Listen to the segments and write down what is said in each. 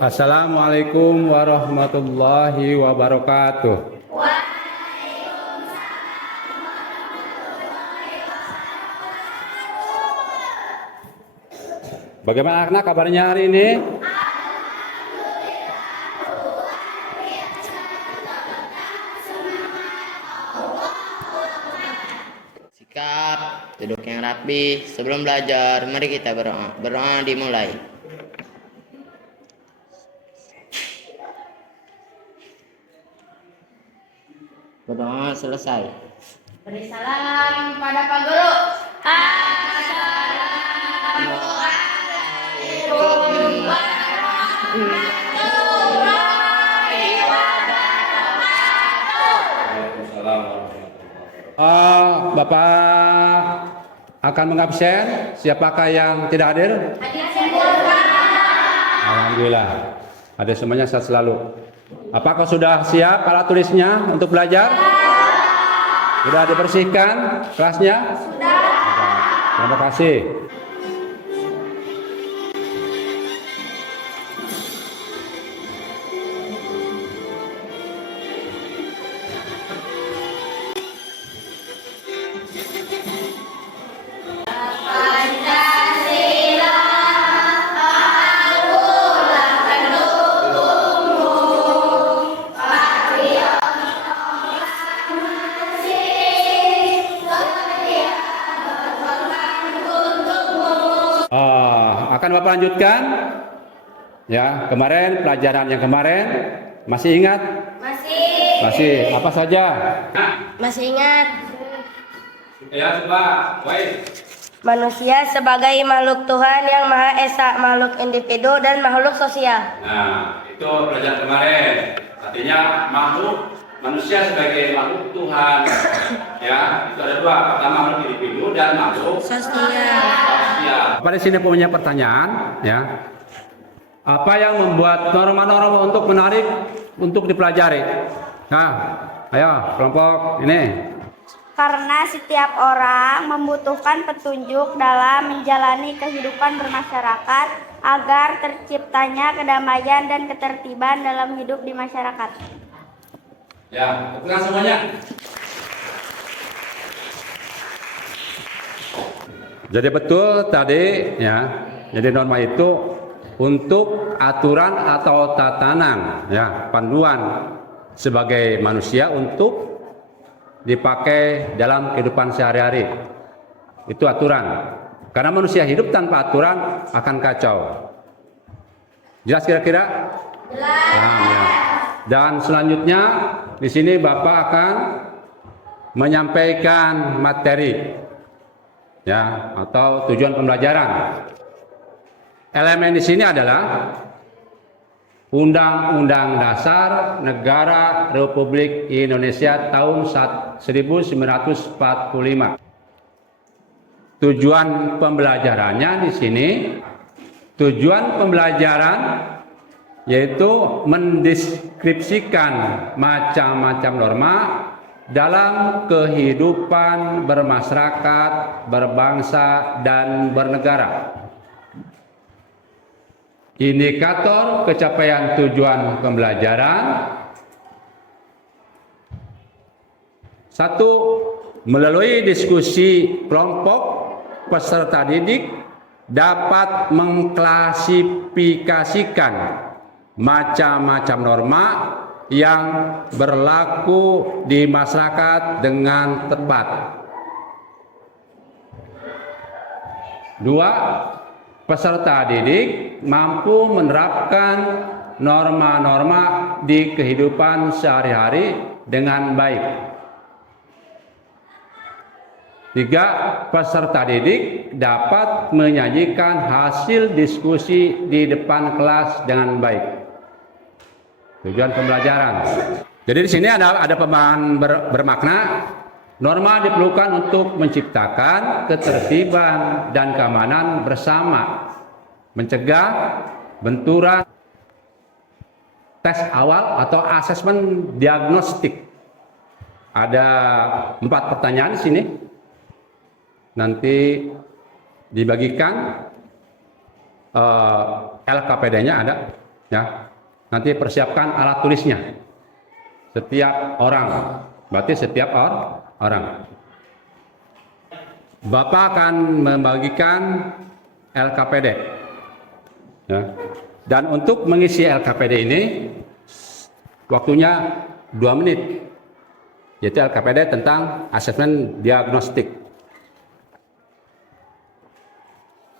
Assalamualaikum warahmatullahi wabarakatuh. Bagaimana anak kabarnya hari ini? Sikap, duduk yang rapi. Sebelum belajar, mari kita berdoa. Berdoa dimulai. Berdoa selesai. Beri salam pada Pak Guru. Assalamualaikum warahmatullahi wabarakatuh. Bapak akan mengabsen. Siapakah yang tidak hadir? Alhamdulillah. Ada semuanya sehat selalu. Apakah sudah siap alat tulisnya untuk belajar? Sudah dibersihkan kelasnya? Sudah. Terima kasih. Akan Bapak lanjutkan. Ya, kemarin pelajaran yang kemarin masih ingat? Masih. Apa saja? Masih ingat? Ya, coba. Baik. Manusia sebagai makhluk Tuhan yang Maha Esa, makhluk individu dan makhluk sosial. Nah, itu pelajaran kemarin. Artinya manusia sebagai makhluk Tuhan. Ya, itu ada dua. Pertama makhluk individu dan makhluk Sosial. Pada sini punya pertanyaan, ya. Apa yang membuat norma-norma untuk menarik untuk dipelajari? Nah, ayo kelompok ini. Karena setiap orang membutuhkan petunjuk dalam menjalani kehidupan bermasyarakat agar terciptanya kedamaian dan ketertiban dalam hidup di masyarakat. Ya, tenang semuanya. Jadi betul tadi, ya. Jadi norma itu untuk aturan atau tatanan, ya, panduan sebagai manusia untuk dipakai dalam kehidupan sehari-hari. Itu aturan. Karena manusia hidup tanpa aturan akan kacau. Jelas kira-kira? Jelas. Nah, ya. Dan selanjutnya di sini Bapak akan menyampaikan materi, ya, atau tujuan pembelajaran. Elemen di sini adalah Undang-Undang Dasar Negara Republik Indonesia tahun 1945. Tujuan pembelajarannya di sini, tujuan pembelajaran yaitu mendeskripsikan macam-macam norma dalam kehidupan bermasyarakat, berbangsa, dan bernegara. Indikator pencapaian tujuan pembelajaran: 1. Melalui diskusi kelompok, peserta didik dapat mengklasifikasikan macam-macam norma yang berlaku di masyarakat dengan tepat. 2. Peserta didik mampu menerapkan norma-norma di kehidupan sehari-hari dengan baik. 3. Peserta didik dapat menyajikan hasil diskusi di depan kelas dengan baik. Tujuan pembelajaran. Jadi di sini ada pemahaman bermakna. Norma diperlukan untuk menciptakan ketertiban dan keamanan bersama, mencegah benturan. Tes awal atau asesmen diagnostik. Ada 4 pertanyaan di sini. Nanti dibagikan LKPD-nya ada. Ya, nanti persiapkan alat tulisnya. Setiap orang, berarti setiap orang. Bapak akan membagikan LKPD. Ya. Dan untuk mengisi LKPD ini, waktunya 2 menit. Yaitu LKPD tentang asesmen diagnostik.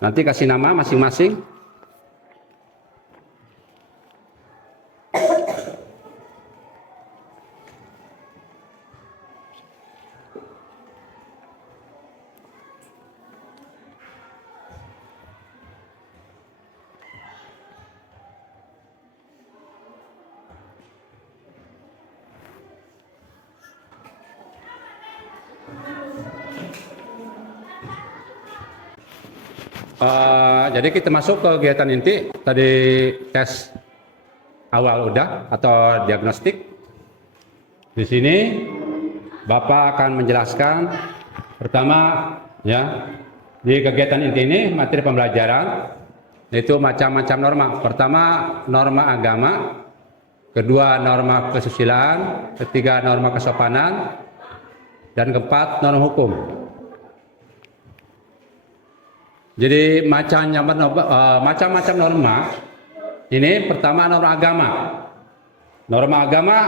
Nanti kasih nama masing-masing. Jadi kita masuk ke kegiatan inti. Tadi tes awal udah atau diagnostik. Di sini Bapak akan menjelaskan pertama ya di kegiatan inti ini materi pembelajaran yaitu macam-macam norma. Pertama norma agama, kedua norma kesusilaan, ketiga norma kesopanan, dan keempat norma hukum. Jadi macam-macam norma. Ini pertama norma agama. Norma agama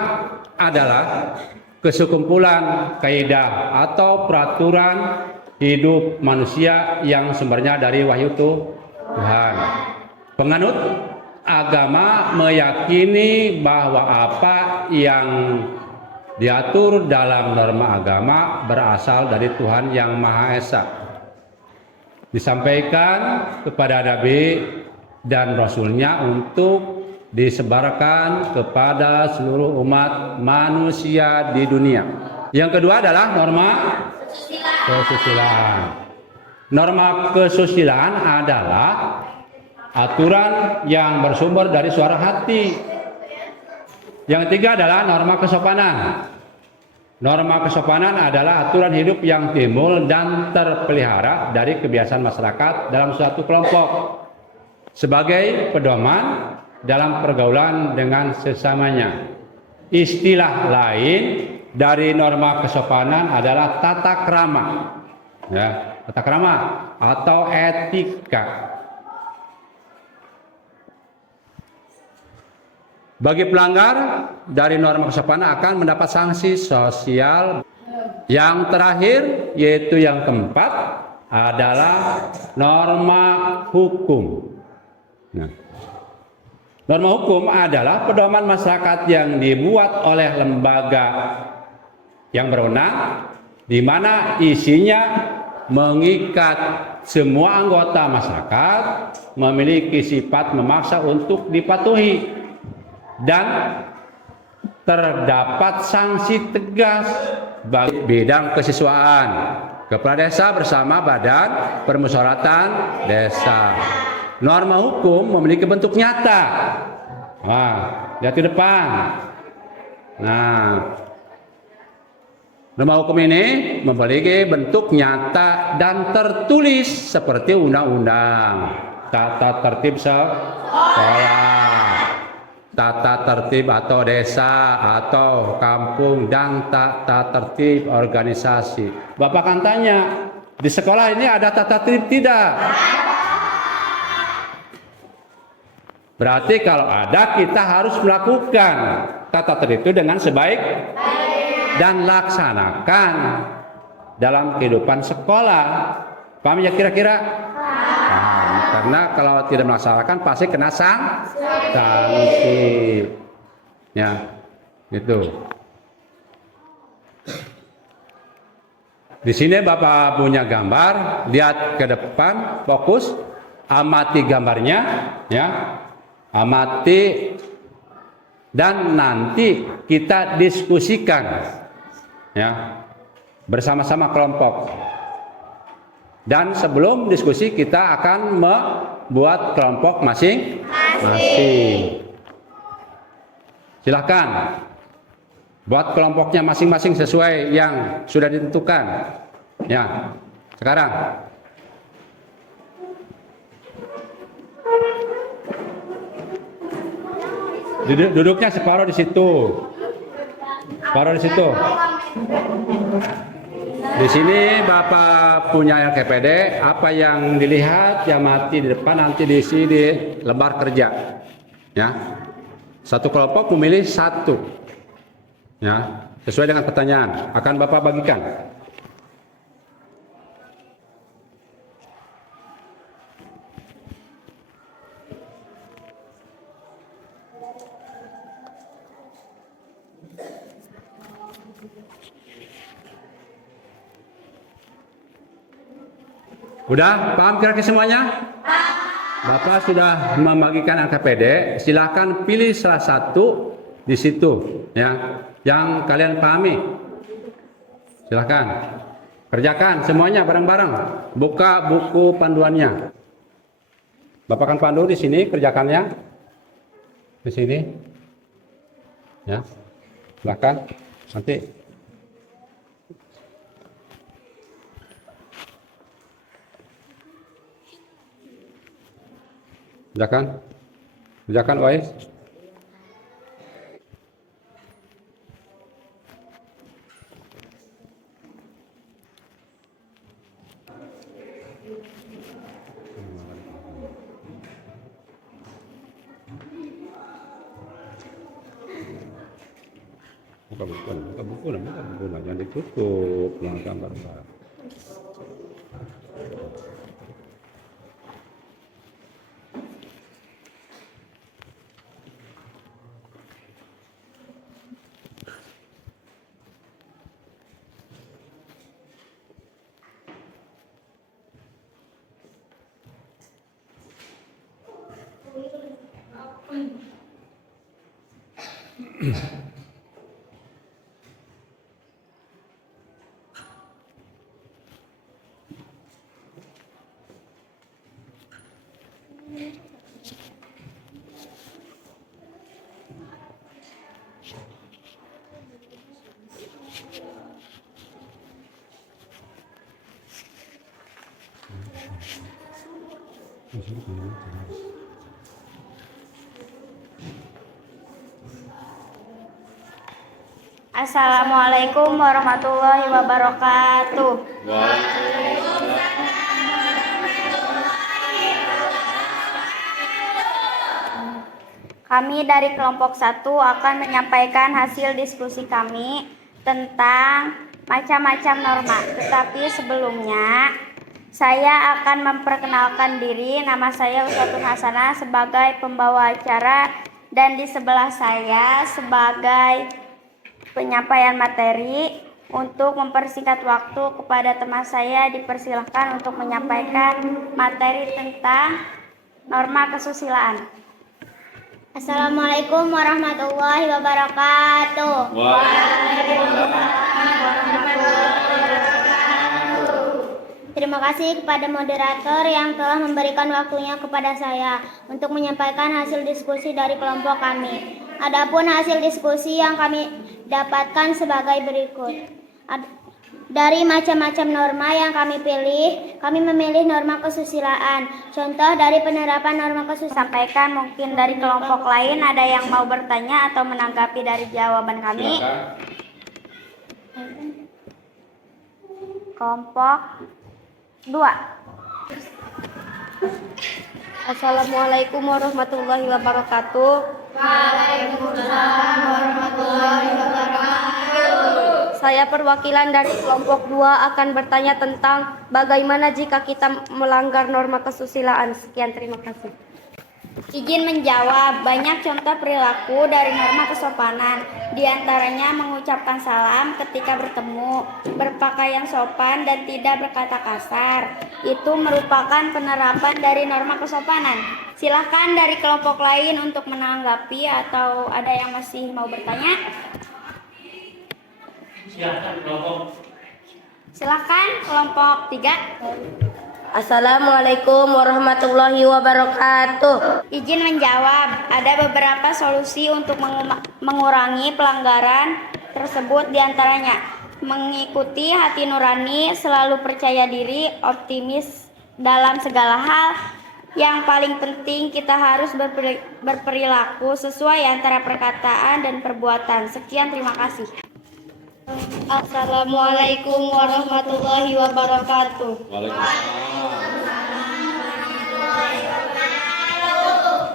adalah kesekumpulan kaidah atau peraturan hidup manusia yang sumbernya dari wahyu Tuhan. Penganut agama meyakini bahwa apa yang diatur dalam norma agama berasal dari Tuhan yang Maha Esa. Disampaikan kepada Nabi dan Rasulnya untuk disebarkan kepada seluruh umat manusia di dunia. Yang kedua adalah norma kesusilaan. Norma kesusilaan adalah aturan yang bersumber dari suara hati. Yang ketiga adalah norma kesopanan. Norma kesopanan adalah aturan hidup yang timbul dan terpelihara dari kebiasaan masyarakat dalam suatu kelompok sebagai pedoman dalam pergaulan dengan sesamanya. Istilah lain dari norma kesopanan adalah tata krama, ya, tata krama atau etika. Bagi pelanggar dari norma kesopanan akan mendapat sanksi sosial. Yang terakhir yaitu yang keempat adalah norma hukum. Nah, norma hukum adalah pedoman masyarakat yang dibuat oleh lembaga yang berwenang, di mana isinya mengikat semua anggota masyarakat memiliki sifat memaksa untuk dipatuhi. Dan terdapat sanksi tegas bagi bidang kesiswaan kepala desa bersama badan permusyawaratan desa. Norma hukum memiliki bentuk nyata. Wah, lihat di depan. Nah, norma hukum ini memiliki bentuk nyata dan tertulis seperti undang-undang, tata tertib sekolah, tata tertib atau desa atau kampung, dan tata tertib organisasi. Bapak kan tanya, di sekolah ini ada tata tertib tidak? Berarti kalau ada, kita harus melakukan tata tertib itu dengan sebaik dan laksanakan dalam kehidupan sekolah. Paham ya kira-kira? Karena kalau tidak melaksanakan pasti kena sanksi. Ya, gitu. Di sini Bapak punya gambar, lihat ke depan, fokus, amati gambarnya, ya, amati, dan nanti kita diskusikan, ya, bersama-sama kelompok. Dan sebelum diskusi kita akan membuat kelompok masing-masing. Silahkan buat kelompoknya masing-masing sesuai yang sudah ditentukan. Ya, sekarang. Duduknya separuh di situ. Separuh di situ. Di sini Bapak punya LKPD, apa yang dilihat yang mati di depan nanti diisi di lembar kerja. Ya. Satu kelompok memilih satu. Ya, sesuai dengan pertanyaan akan Bapak bagikan. Udah paham kira-kira semuanya? Bapak sudah membagikan LKPD, silakan pilih salah satu di situ ya yang kalian pahami. Silakan kerjakan semuanya bareng-bareng. Buka buku panduannya. Bapak akan pandu di sini, kerjakannya di sini. Ya, silakan nanti. Kerjakan Wais. Buka buku, jangan ditutup, gambar. Assalamualaikum warahmatullahi wabarakatuh. Kami dari kelompok 1 akan menyampaikan hasil diskusi kami tentang macam-macam norma. Tetapi sebelumnya saya akan memperkenalkan diri. Nama saya Usatun Hasanah sebagai pembawa acara dan di sebelah saya sebagai penyampaian materi. Untuk mempersingkat waktu kepada teman saya dipersilahkan untuk menyampaikan materi tentang norma kesusilaan. Assalamualaikum warahmatullahi wabarakatuh. Terima kasih kepada moderator yang telah memberikan waktunya kepada saya untuk menyampaikan hasil diskusi dari kelompok kami. Adapun hasil diskusi yang kami dapatkan sebagai berikut. Dari macam-macam norma yang kami pilih, kami memilih norma kesusilaan. Contoh dari penerapan norma kesusilaan. Sampaikan mungkin dari kelompok lain ada yang mau bertanya atau menanggapi dari jawaban kami. Kelompok 2. Assalamualaikum warahmatullahi wabarakatuh. Waalaikumsalam warahmatullahi wabarakatuh. Saya perwakilan dari kelompok 2 akan bertanya tentang bagaimana jika kita melanggar norma kesusilaan. Sekian, terima kasih. Izin menjawab. Banyak contoh perilaku dari norma kesopanan. Di antaranya mengucapkan salam ketika bertemu, berpakaian sopan dan tidak berkata kasar. Itu merupakan penerapan dari norma kesopanan. Silakan dari kelompok lain untuk menanggapi atau ada yang masih mau bertanya. Silakan kelompok 3. Assalamualaikum warahmatullahi wabarakatuh. Izin menjawab. Ada beberapa solusi untuk mengurangi pelanggaran tersebut, diantaranya mengikuti hati nurani, selalu percaya diri, optimis dalam segala hal, Yang paling penting kita harus berperilaku sesuai antara perkataan dan perbuatan. Sekian, terima kasih. Assalamualaikum warahmatullahi wabarakatuh.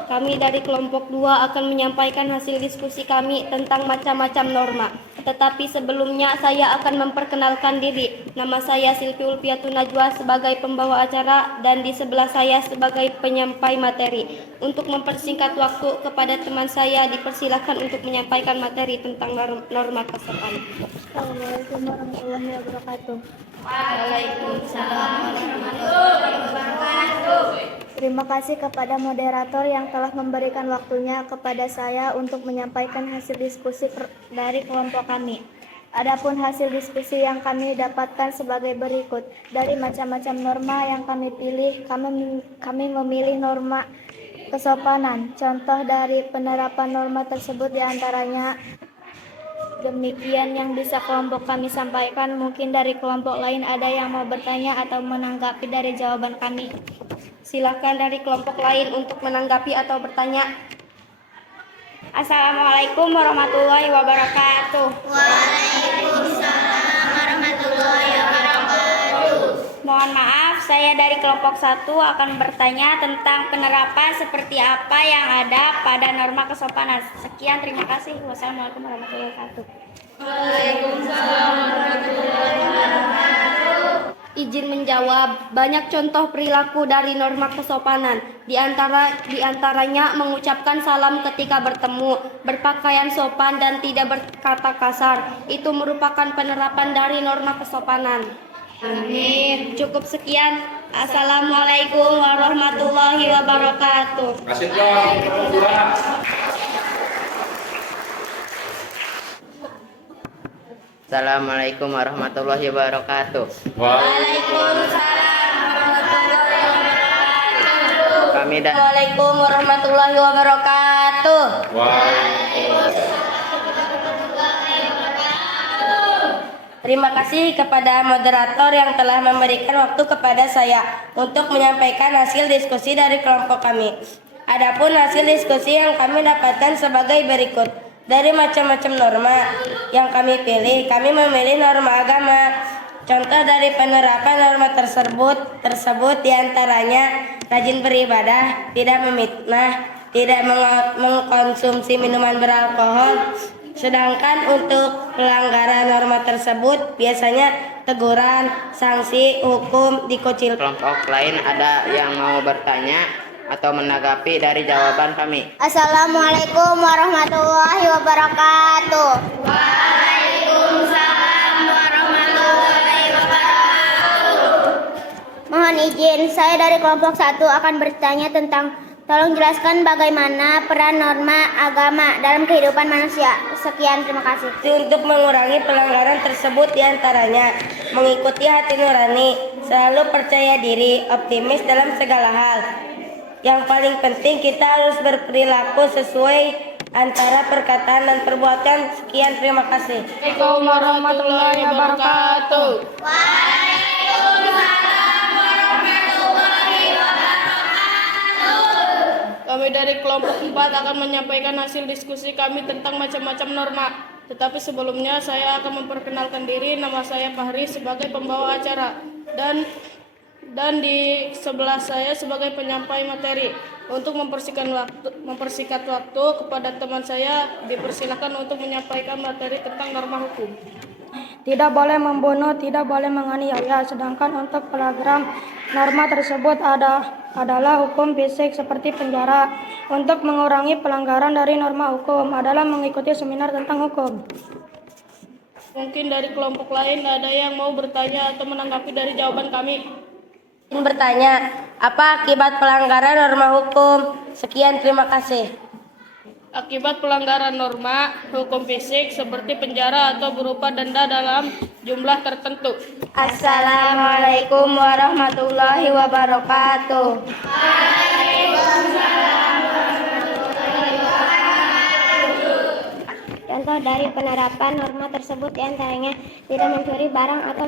Kami dari kelompok 2 akan menyampaikan hasil diskusi kami tentang macam-macam norma. Tetapi sebelumnya saya akan memperkenalkan diri. Nama saya Silvi Ulfiatun Najwa sebagai pembawa acara dan di sebelah saya sebagai penyampai materi. Untuk mempersingkat waktu kepada teman saya dipersilakan untuk menyampaikan materi tentang norma kesopanan. Assalamualaikum warahmatullahi wabarakatuh. Waalaikumsalam warahmatullahi wabarakatuh. Terima kasih kepada moderator yang telah memberikan waktunya kepada saya untuk menyampaikan hasil diskusi dari kelompok kami. Adapun hasil diskusi yang kami dapatkan sebagai berikut. Dari macam-macam norma yang kami pilih, kami memilih norma kesopanan. Contoh dari penerapan norma tersebut diantaranya demikian yang bisa kelompok kami sampaikan. Mungkin dari kelompok lain ada yang mau bertanya atau menanggapi dari jawaban kami. Silakan dari kelompok lain untuk menanggapi atau bertanya. Assalamualaikum warahmatullahi wabarakatuh. Waalaikumsalam warahmatullahi wabarakatuh. Mohon maaf, saya dari kelompok 1 akan bertanya tentang penerapan seperti apa yang ada pada norma kesopanan. Sekian, terima kasih. Wassalamualaikum warahmatullahi wabarakatuh. Waalaikumsalam warahmatullahi wabarakatuh. Izin menjawab, banyak contoh perilaku dari norma kesopanan. Di antaranya mengucapkan salam ketika bertemu, berpakaian sopan dan tidak berkata kasar. Itu merupakan penerapan dari norma kesopanan. Amin. Cukup sekian. Assalamualaikum warahmatullahi wabarakatuh. Assalamualaikum warahmatullahi wabarakatuh. Waalaikumsalam warahmatullahi wabarakatuh. Assalamualaikum warahmatullahi wabarakatuh. Terima kasih kepada moderator yang telah memberikan waktu kepada saya untuk menyampaikan hasil diskusi dari kelompok kami. Adapun hasil diskusi yang kami dapatkan sebagai berikut. Dari macam-macam norma yang kami pilih, kami memilih norma agama. Contoh dari penerapan norma tersebut diantaranya rajin beribadah, tidak memfitnah, tidak mengkonsumsi minuman beralkohol. Sedangkan untuk pelanggaran norma tersebut biasanya teguran, sanksi, hukum, dikucilkan. Kelompok lain ada yang mau bertanya atau menanggapi dari jawaban kami. Assalamualaikum warahmatullahi wabarakatuh. Waalaikumsalam warahmatullahi wabarakatuh. Mohon izin, saya dari kelompok 1 akan bertanya tentang tolong jelaskan bagaimana peran norma agama dalam kehidupan manusia. Sekian, terima kasih. Untuk mengurangi pelanggaran tersebut diantaranya mengikuti hati nurani, selalu percaya diri, optimis dalam segala hal. Yang paling penting kita harus berperilaku sesuai antara perkataan dan perbuatan. Sekian, terima kasih. Assalamualaikum warahmatullahi wabarakatuh. Waalaikumsalam warahmatullahi wabarakatuh. Kami dari kelompok 4 akan menyampaikan hasil diskusi kami tentang macam-macam norma. Tetapi sebelumnya saya akan memperkenalkan diri. Nama saya Fahri sebagai pembawa acara dan di sebelah saya sebagai penyampai materi. Untuk mempersingkat waktu kepada teman saya dipersilakan untuk menyampaikan materi tentang norma hukum. Tidak boleh membunuh, tidak boleh menganiaya. Sedangkan untuk pelanggaran norma tersebut adalah hukum fisik seperti penjara. Untuk mengurangi pelanggaran dari norma hukum adalah mengikuti seminar tentang hukum. Mungkin dari kelompok lain ada yang mau bertanya atau menanggapi dari jawaban kami. Ingin bertanya, apa akibat pelanggaran norma hukum? Sekian, terima kasih. Akibat pelanggaran norma hukum fisik seperti penjara atau berupa denda dalam jumlah tertentu. Assalamualaikum warahmatullahi wabarakatuh. contoh dari penerapan norma tersebut diantaranya tidak mencuri barang atau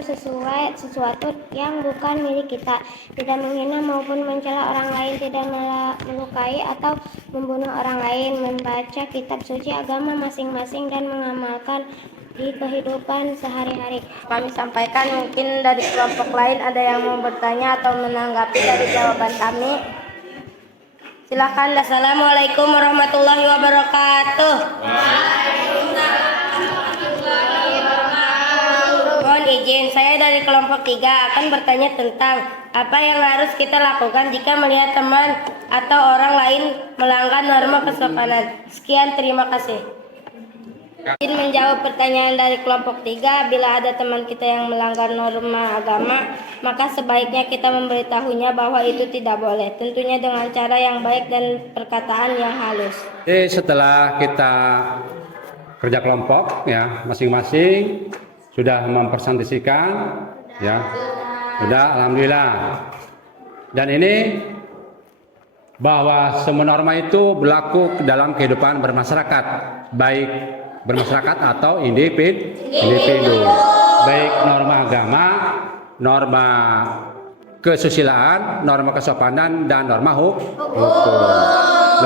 sesuatu yang bukan milik kita, tidak menghina maupun mencela orang lain, tidak melukai atau membunuh orang lain, membaca kitab suci agama masing-masing dan mengamalkan di kehidupan sehari-hari. Kami sampaikan, mungkin dari kelompok lain ada yang mau bertanya atau menanggapi dari jawaban kami. Silakan. Assalamualaikum warahmatullahi wabarakatuh. Mohon izin, saya dari kelompok 3 akan bertanya tentang apa yang harus kita lakukan jika melihat teman atau orang lain melanggar norma kesopanan. Sekian, terima kasih. Izin menjawab pertanyaan dari kelompok 3. Bila ada teman kita yang melanggar norma agama, maka sebaiknya kita memberitahunya bahwa itu tidak boleh, tentunya dengan cara yang baik dan perkataan yang halus. Jadi setelah kita kerja kelompok ya, masing-masing sudah mempresentasikan ya. Sudah, alhamdulillah. Dan ini bahwa semua norma itu berlaku dalam kehidupan bermasyarakat, baik bermasyarakat atau individu, baik norma agama, norma kesusilaan, norma kesopanan, dan norma hukum.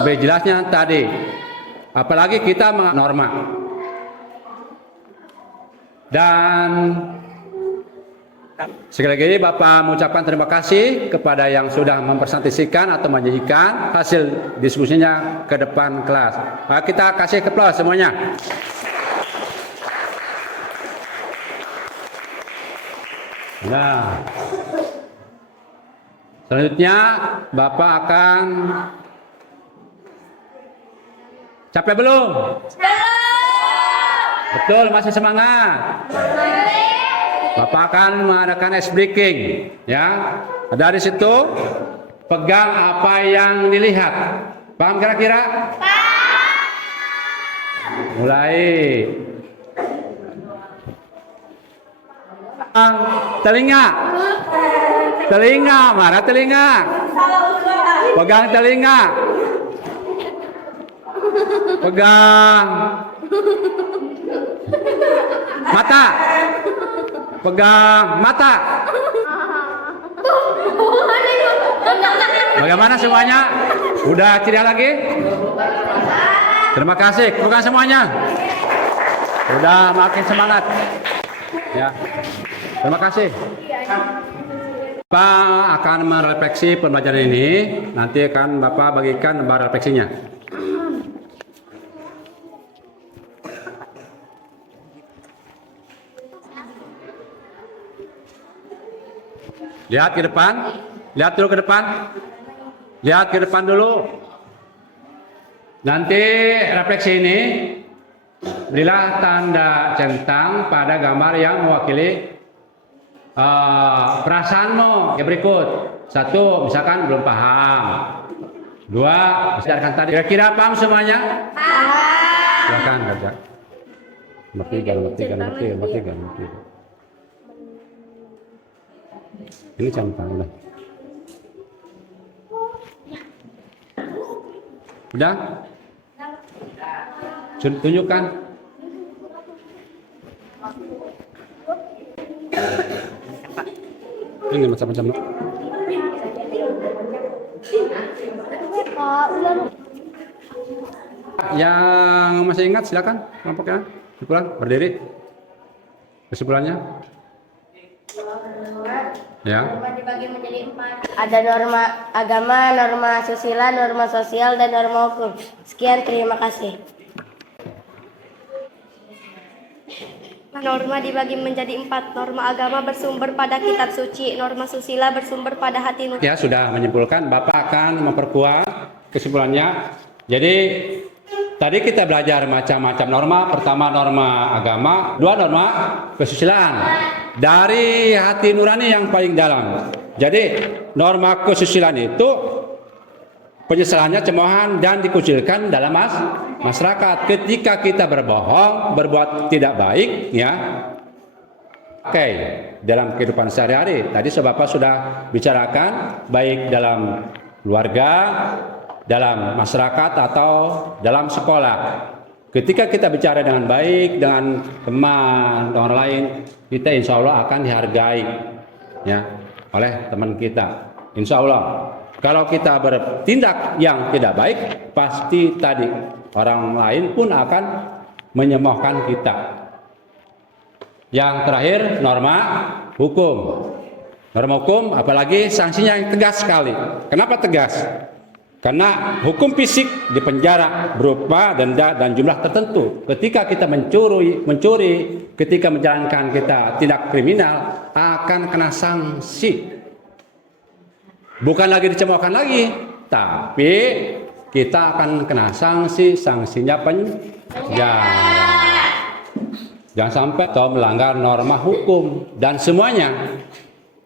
Lebih jelasnya tadi, apalagi kita norma. Dan sekali lagi Bapak mengucapkan terima kasih kepada yang sudah mempresentasikan atau menyajikan hasil diskusinya ke depan kelas. Kita kasih aplaus semuanya. Nah, selanjutnya Bapak akan capek belum? Betul, masih semangat. Bapak akan mengadakan ice breaking, ya. Dari situ pegang apa yang dilihat. Paham kira-kira? Mulai. Telinga, mana telinga? Pegang telinga. Pegang mata. Pegang mata. Bagaimana semuanya? Udah ceria lagi? Terima kasih. Pegang semuanya. Udah makin semangat. Ya. Terima kasih. Bapak akan merefleksi pembelajaran ini. Nanti akan Bapak bagikan gambar refleksinya. Lihat ke depan. Lihat dulu ke depan. Lihat ke depan dulu. Nanti refleksi ini berilah tanda centang pada gambar yang mewakili perasaanmu. Ya, berikut. 1, misalkan belum paham. 2, misalkan tadi. Kira-kira paham semuanya? Paham. Silakan kerja. Nomor 3. Ini centang udah. Udah? Tunjukkan. Ini macam-macam. Yang masih ingat silakan kelompoknya. Kesimpulan berdiri. Kesimpulannya. Ya. Ada norma agama, norma susila, norma sosial, dan norma hukum. Sekian, terima kasih. Norma dibagi menjadi 4. Norma agama bersumber pada kitab suci. Norma susila bersumber pada hati nurani. Ya, sudah menyimpulkan. Bapak akan memperkuat kesimpulannya. Jadi tadi kita belajar macam-macam norma. Pertama norma agama, 2 norma kesusilaan. Dari hati nurani yang paling dalam. Jadi norma kesusilaan itu penyesalannya cemoohan dan dikucilkan dalam masyarakat. Ketika kita berbohong, berbuat tidak baik, ya. Oke, dalam kehidupan sehari-hari. Tadi Bapak sudah bicarakan baik dalam keluarga, dalam masyarakat atau dalam sekolah. Ketika kita bicara dengan baik dengan teman orang lain, kita insya Allah akan dihargai ya oleh teman kita. Insya Allah. Kalau kita bertindak yang tidak baik, pasti tadi orang lain pun akan menyemohkan kita. Yang terakhir, norma hukum. Norma hukum apalagi sanksinya yang tegas sekali. Kenapa tegas? Karena hukum fisik di penjara berupa denda dan jumlah tertentu. Ketika kita mencuri, ketika menjalankan kita tindak kriminal akan kena sanksi. Bukan lagi dicemoohkan lagi, tapi kita akan kena sanksinya penjara. Jangan sampai atau melanggar norma hukum dan semuanya.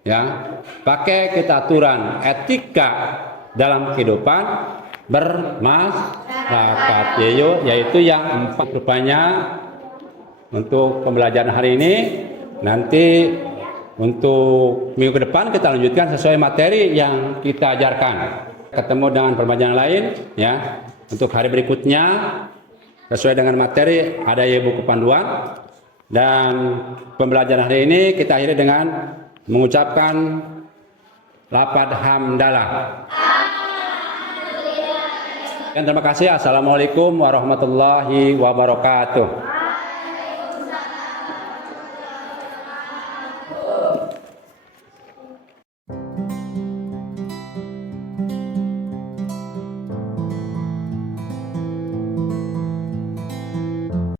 Ya, pakai kita aturan etika dalam kehidupan bermasyarakat, yaitu yang 4 rupanya untuk pembelajaran hari ini. Nanti untuk minggu ke depan kita lanjutkan sesuai materi yang kita ajarkan. Ketemu dengan pembelajaran lain ya. Untuk hari berikutnya sesuai dengan materi ada buku panduan, dan pembelajaran hari ini kita akhiri dengan mengucapkan lafaz hamdalah. Dan terima kasih. Assalamualaikum warahmatullahi wabarakatuh.